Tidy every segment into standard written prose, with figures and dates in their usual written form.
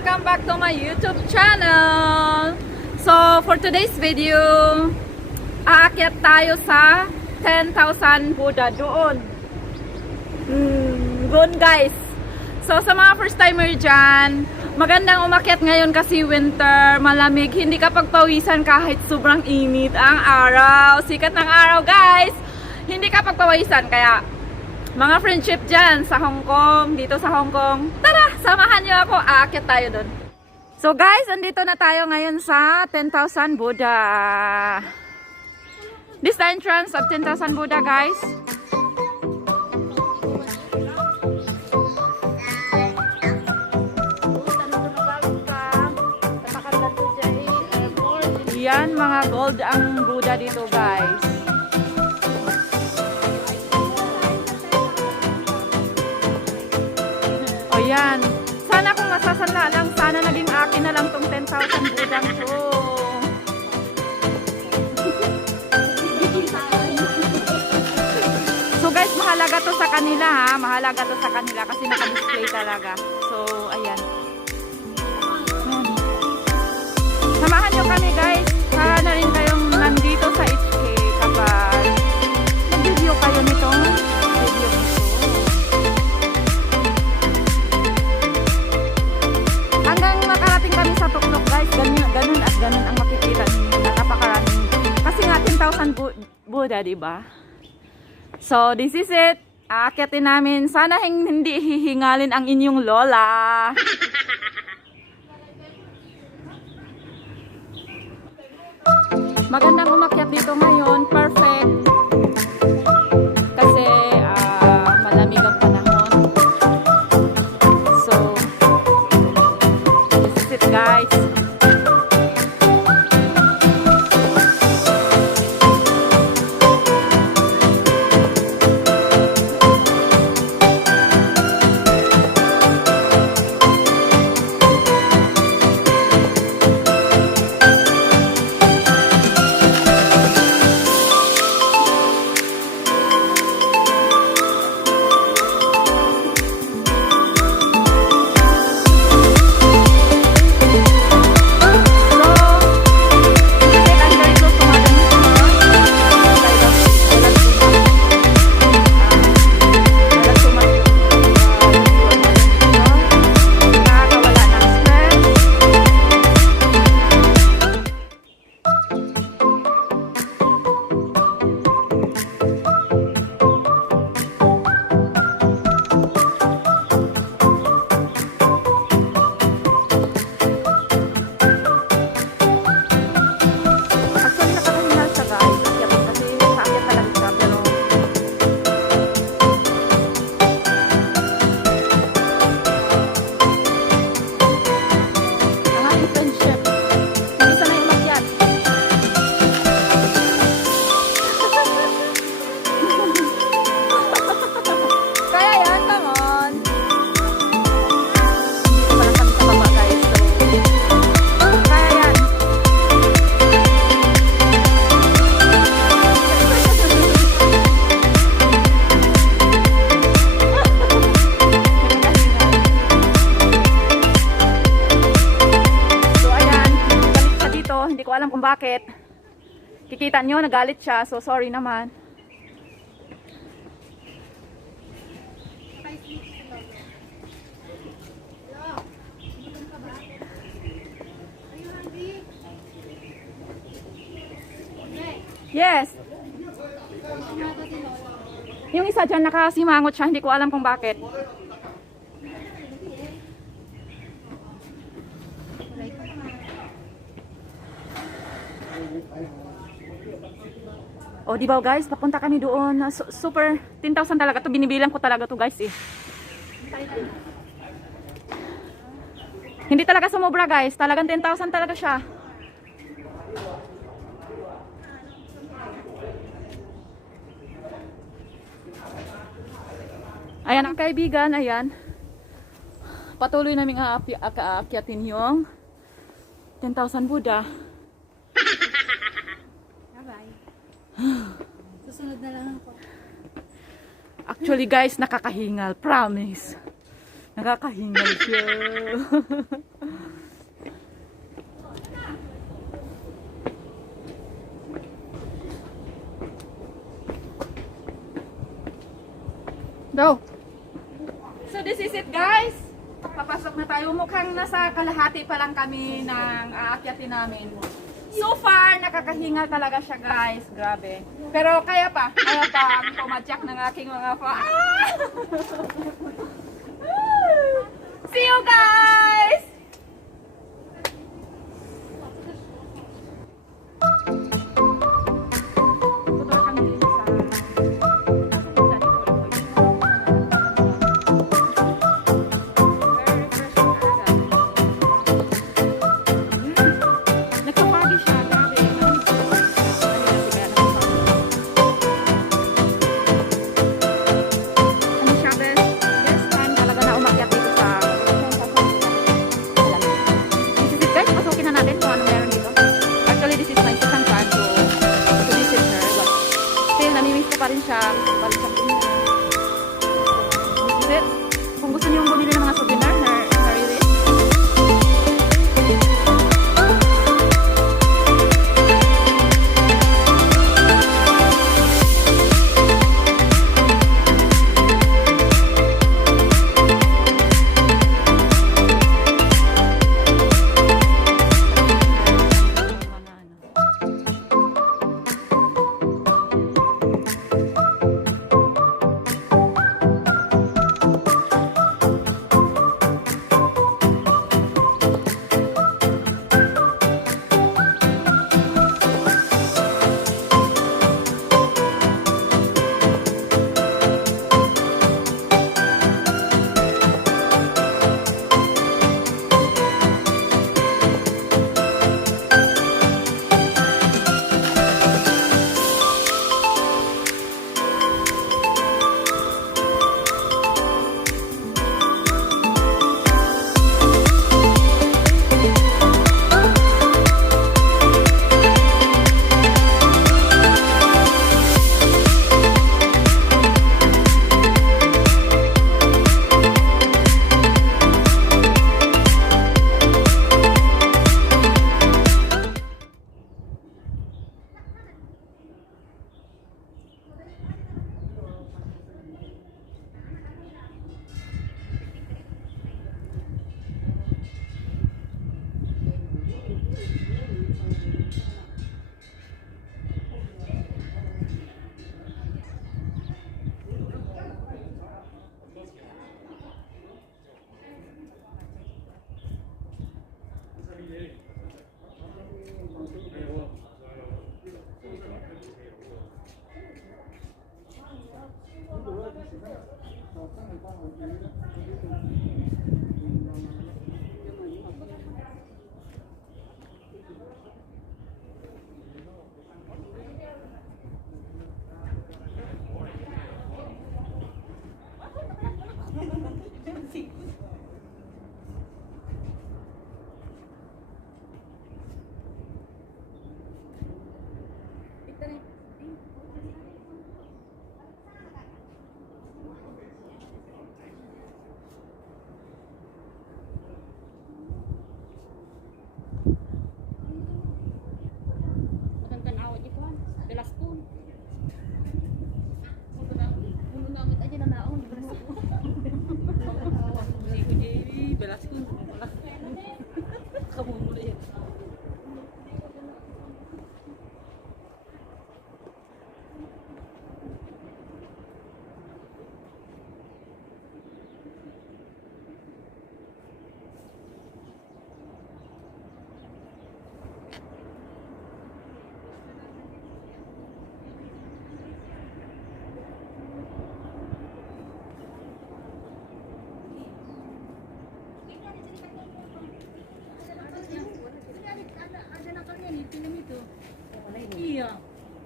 Welcome back to my YouTube channel. So, for today's video, aakyat tayo sa 10,000 Buddha doon. Doon guys. So, sa mga first timer dyan, magandang umakyat ngayon kasi winter, malamig, hindi ka pagpawisan kahit sobrang init ang araw. Sikat ng araw guys. Hindi ka pagpawisan, kaya mga friendship dyan sa Hong Kong, dito sa Hong Kong, tara, samahan nyo ako, aakyat tayo doon. So guys, andito na tayo ngayon sa 10,000 Buddha. This is the entrance of 10,000 Buddha guys. Yan, mga gold ang Buddha dito guys. Yan. Sana kung masasala lang, sana naging akin na lang tong 10,000 budang to. So guys, mahalaga to sa kanila ha. Mahalaga to sa kanila kasi naka-display talaga. So, ayan. Samahan nyo kami guys. Sana rin kayong nandito sa HK kapag nag-video kayo nitong video nito. Hanggang makarating kami sa tuklok guys, ganun at ganun ang makikita ninyo na napakaraming. Kasi nga 10,000 Buddha, diba? So, this is it. Aakyatin namin. Sana hindi hihingalin ang inyong lola. Magandang umakyat dito ngayon. Perfect. Kasi malamig ang panahon. So, guys. Alam kung bakit. Kikita nyo, nagalit siya. So, sorry naman. Yes. Yung isa dyan, nakasimangot siya. Hindi ko alam kung bakit. O, di ba guys, papunta kami doon. Super 10,000 talaga to. Binibilang ko talaga to guys eh. Hindi talaga sumobra guys. Talagang 10,000 talaga siya. Ayan ang kaibigan, ayan. Patuloy namin aakyatin yung 10,000 Buddha. Susunod na lang ako. Actually guys, nakakahingal. Promise. Nakakahingal siya. Go! So this is it guys. Papasok na tayo. Mukhang nasa kalahati pa lang kami ng aakyatin namin. So far, nakakahingal talaga siya guys. Grabe. Pero kaya pa ang pumadyak ng aking mga See you guys! Kung gusto niyo bumili ng mga souvenir, her list. Iya.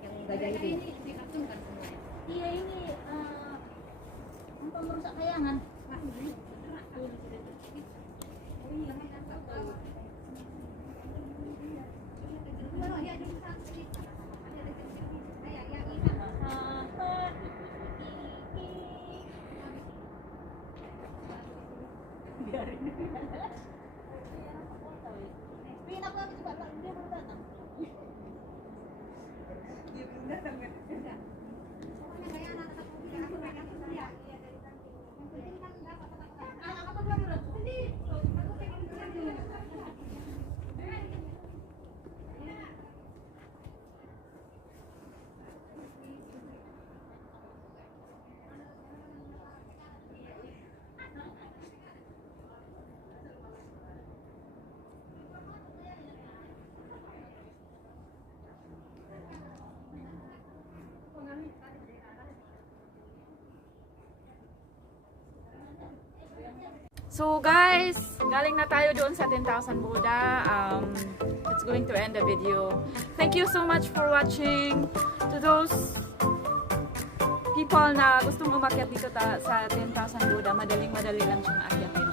Yang gajah itu. Dikasungkan semua. Iya ini merusak kayangan. So guys, galing na tayo doon sa 10,000 Buddha. It's going to end the video. Thank you so much for watching. To those people na gustong umakyat dito sa 10,000 Buddha, madaling-madali lang siyang akyatin.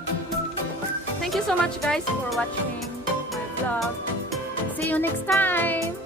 Thank you so much guys for watching my vlog. See you next time!